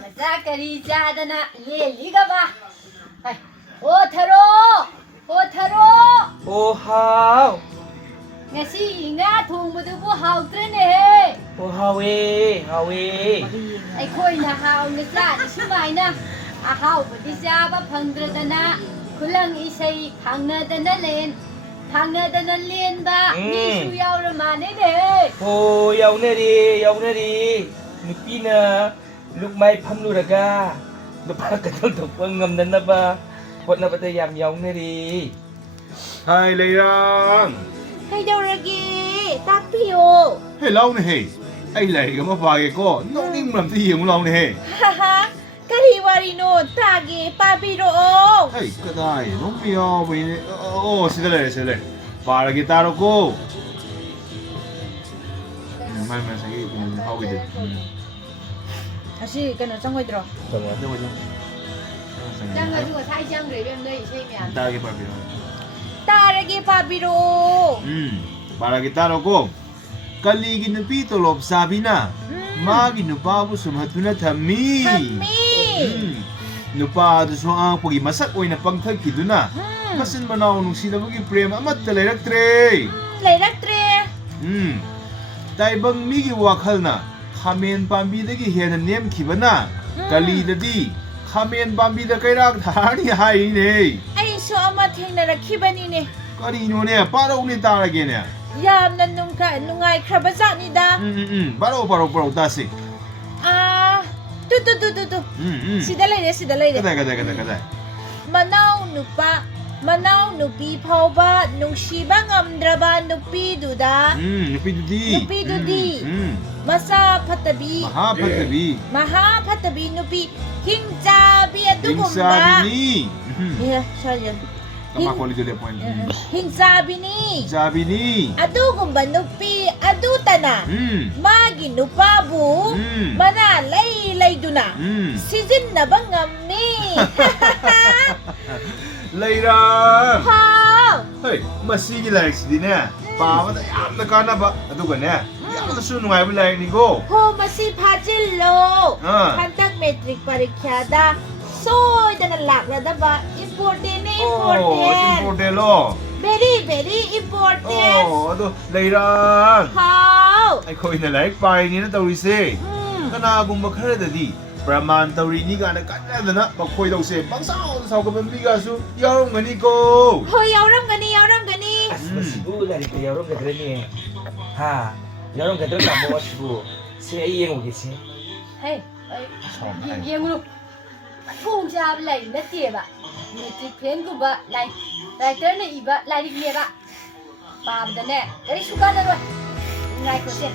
maza kari jadana ye liga ba. Hai, o tharo. Oh how. Ngasi nga thong bu bu hau tre ne he. Oh hawe. Ai khoi na hau na sa ni sumai na. A hau bu di ja ba phangdradana khulang isai phangna len ba ni su yaw ra ma ne ne. Oh yawnari. Nupina lukmai phamluraga. Nupa kadal thokpa ngamdana ba. Hotnaba ta yam yawnari. Hai Leirang ให้เดารกีตักพี่โอ ให้เล่าหน่อยเฮ้ไอ้ไหลก็มาฝากก็น้องนิ่งมันที่หิวเราเนี่ย ฮ่าฮ่ากะทิวาริโนตากีปาปิโรโอ เฮ้ยก็ได้น้องไม่เอาไปเนี่ยโอ้สิเลยฝากกีตาร์ก็ไม่ใช่เขาไปเด็ด อาชีกันนะจังไว้ตรอ เดี๋ยว Jang ga ju ga thai jang re bem dei sei mya. ตากีปาร์ ตารกีปาปิโร ฝากกีตาร์ก็กะลีกินปีตลบซาบินะมากินป้าบุษมาตุนะทำมี ทัมมี่ นุปาดูสว่างพวกอีมาสักวันปังทักกิดูนะมาสินมานาวนุสิลาบุกิเพรมอามัดทะเลรักเตร เลยรักเตร แต่บางมีกี่ว่าขัลนะขมิ้นปามบีดกี่เห็นเนียมขีบนะกะลีดดีขมิ้นปามบีดกี่รักฐานนี่หายเนี่ย ไอ้ชัวมาเทงนารักขีบันีเนี่ย ก็ดีโน่เนี่ยป้าเราเนี่ยตาละเกเนี่ย ยามนันนุงค่ะนุงไงครับบ้านนี่ดา ป้าเราตาสิ ตุสิได้เลย ก็ได้ มะนาวนุปีพาวบานุงชีบังอัมดราบานุปีดูดา นุปีดูดี มาซาพัตบี มหาพัตบี นุปีหิงจาบีอดุ อิง กุม ซา บา บินี เนี่ยใช่ยัง ก็มาคนที่เดียวพอย หิงซาบินี ซาบินี อดุกุมบานุปีอดุตนามากินุปาบูมานาไลดูนาซีซินนะบังอัมมี เลยรา พาว เฮ้ยมาซีกี่ไลค์ดีเนี่ยป้ามันยามตะการนะปะดูกันเนี่ยยามตะสู้หน่วยเป็นไลค์นี่โก้ โฮมาซีพาจิลโลคันตักเมตริกปริคยาดาโซยดันหลักระดับอิมพอร์เตนอิมพอร์เต อิม น พอร์เตโล very important ดูเลยรา พาว ไอ้คนนี่ไลค์ไปนี่นะตัวริเซ่ก็น่ากุมบักเครดดีประมาณตัวรินี่กันกันแล้วนะบักคุยตัวเซ่บางสาวก็เป็นมิกาซูยาวกันนี่โก้ โฮยาวรำกันนี่ Asibu lari ke yarom ka treni. Ha, yarom ka treni mo asibu. Se ai yeng ugi se. Hey, ye ngulu. Thong ja lai na tie ba. Ni ti phen ku ba lai ter na i ba lai ri ne ba. Ba da ne. Dari suka na ro. Ngai ko se.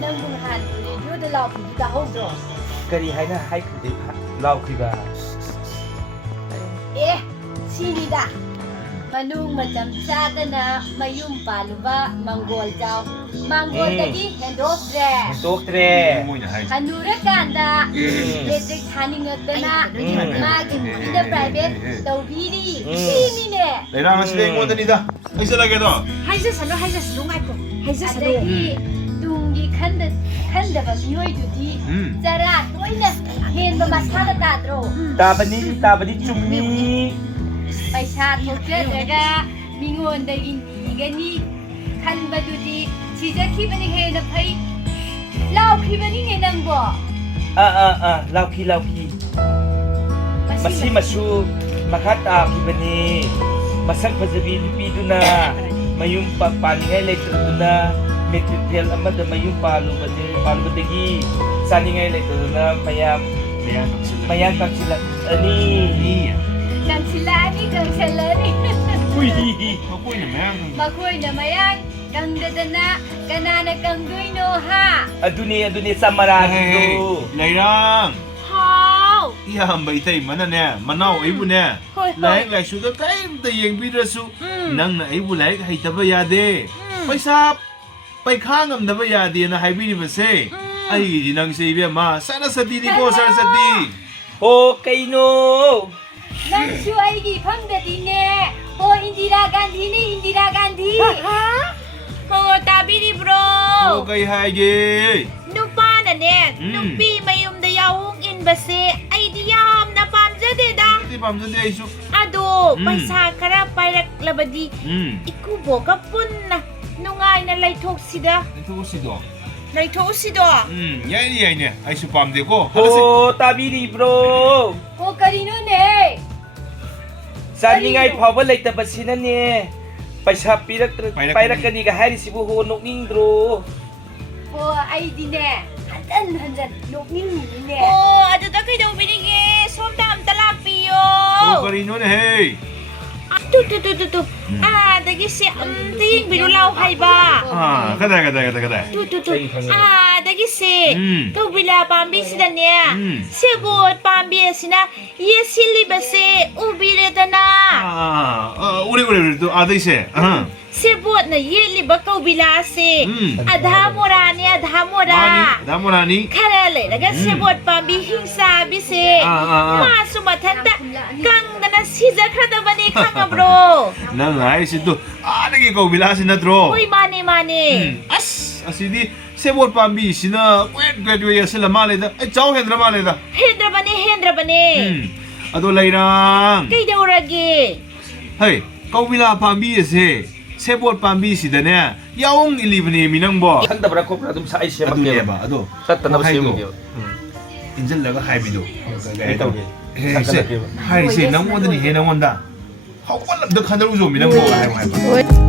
Nang bung han radio de lau pi da ho do. Kari hai na hai khudi lau khi ba. Sini da. Manung macam sadana mayum paluba manggol jaw. Manggol tadi hendostre. Doktre. Hanura kanda. Electric haning na. Magin ida private tawbiri. Sini ne. เลยรามาสิเองวันนี้ด้าไอ้เสร็จแล้วแกต่อ ให้จะสนุกไงกูให้จะสนุก Adagi tungi khanda ba miyoy dudi. Jara toina hen ba masada tadro. Tabani chumni. Paisa thokja daga mingon dagin igani khanba dudi chija khibani he na phai lau khibani ne nangbo. Lau khi. Masi masu makata kibani. Masak pajabi lipiduna. Mayum paningai letuna. Material amada mayum palu badagi. Saningai letuna mayam paksila ani. Kang silani kang salani. Ui. Makoy na mayan kang dadana kanana kang duino ha. Aduni samaragi do. เลยรา พาว ที่หามใบไทยมันเนี่ยมันเอาไอ้บุเนี่ยไล่ไล่สุดก็ใกล้แต่ยังพิรสุนั่งนะไอ้บุไล่ให้ทับยาเดไปซับไปข้างกับทับยาเดียนะให้วินิมาเซ่ไอ้ที่นั่งเสียเบียมาสารสติดีโก้สารสติ Okay no. Nang shuai gi phang dadi ne. O Indira Gandhi. โฮตาบิริบร โอ้ใครให้เก นุป้าน่ะเนี่ยนุปีมายุมเดียวอินบ ꯂꯩꯕꯁꯦ ꯑꯩꯗꯤ ꯌꯥꯝꯅ ꯄꯥꯝꯖꯗꯦꯗ ที่ปั๊มจะได้ชุบ ꯑꯗꯣ ꯄꯩꯁꯥ ꯈꯔ ꯄꯥꯏꯔꯛꯂꯕꯗꯤ ꯏꯀꯨꯕꯣꯛꯒ ꯄꯨꯟꯅ ꯅꯨꯡꯉꯥꯏꯅ ꯂꯩꯊꯣꯛꯁꯤꯗ นี่ทุกสิ่งดอก ꯂꯩꯊꯣꯛꯎꯁꯤꯗꯣ ยัยยัยเนี่ยไอ้ชุบปั๊มเด็กก็ โอ้ตาบีดีโบร โอ้การิโน่เนี่ย จานยังไงพอว่าเลยแต่บัดสินั่นเนี่ยไปชาปีรักไปรักกันดีกับให้ดิสิบูโฮนกนิ่งโด โอ้ไอ้ดิเนี่ยหันจันลูกนิ่งเนี่ย โอ้aduda kaidaubinige somdam talapiyo โอ้การิโน่เนี่ยเฮ้ย tu dagi si ting birulaw haiba ก็ได้ dagi si to bila pambi sida niya sebot pambi sina yesili base ubiretana 우리 또 아들이세 sebot na yeli bakaw bila si adhamora ni adhamora 다모라니 karale daga sebot pambi hingsa bise masumatanda kang dana siza krada bani kanga bro 난 아이씨 또 아내게 거 빌라시나 들어 Uy, mani. 아시디 세볼 밤비 시나 꿰 야슬라 말레다 자오 핸드라 말레다 Hendra bani. 아도 라이랑 Kay daw ragi. 헤이 거빌라 밤비에세 세볼 밤비 시다네 야옹 일리브니 미낭보 한다 브라 코프라 좀 사이 시에 아도 맞게 예봐 아도 샀다 나 시에 먹여 인젤라가 하이비도 이따오게 헤이세 하이세 너무 원더니 해 너무 원다 하고 너 칸다로 좀 미낭보 하이고